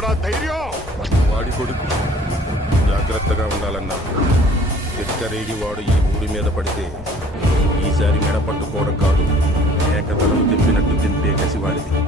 ఎవడా ధైర్యం? వాడి కొడుకు జాగ్రత్తగా ఉండాలన్నా తిక్కరేగి వాడు ఈ ఊరి మీద పడితే ఈసారి మెడ పట్టుకోవడం కాదు, మేకతలను తెంపినట్టు తెంపే కసి వాడిది.